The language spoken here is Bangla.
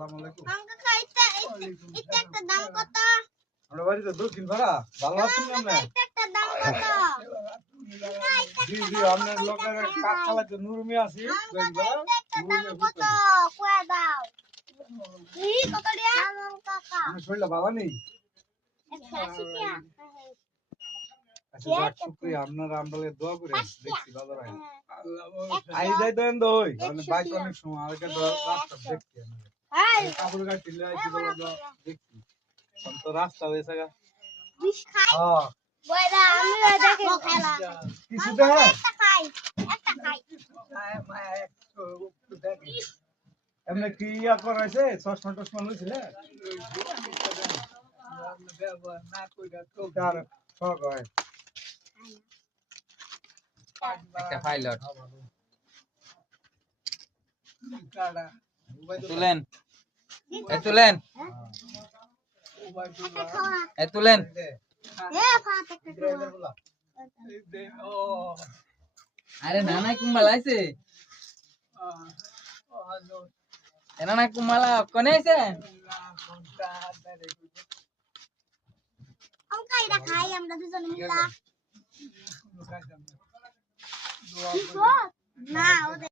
আসসালামু আলাইকুম। আমাকে খাইতে এটা একটা দাম কত? আমরা বাড়িতে দক্ষিণ পাড়া ভালো আছেন না? এটা একটা দাম কত? জি জি আপনার লোকের কাজ চালাতে নুরমি আছি একটা দাম কত? কয়া দাও। কি কত দিয়া? আমার কাকা। আমি শরীরটা ভালো নেই। 180 টাকা। আচ্ছা যাক শুকরিয়া আপনারা আমরালে দোয়া করে দেখছি বাজার আই আই যাই দেন দই মানে বাইক অনেক সময় আর একটা রাস্তা দেখছি এই কাপড় কাটি লাই কি বলো দেখছি তো রাস্তা হয়েছে গা বিষ খাই। হ্যাঁ বয়রা আমি দেখে খেলা। কিছু দেখে একটা খাই। একটা খাই। এমনি কি ইয়া করাইছে চশমা টশমা লইছিলে তার শখ হয় একটা পাইলট তুলেন তুলেন একটা খাওয়া। তুলেন ফাতে একটা খাওয়া। আরে নানা কুম্বালা আছে নানা কুম্বালা কোনে আছে আমরা এটা খাই আমরা দুজনে মিলা। না ওদের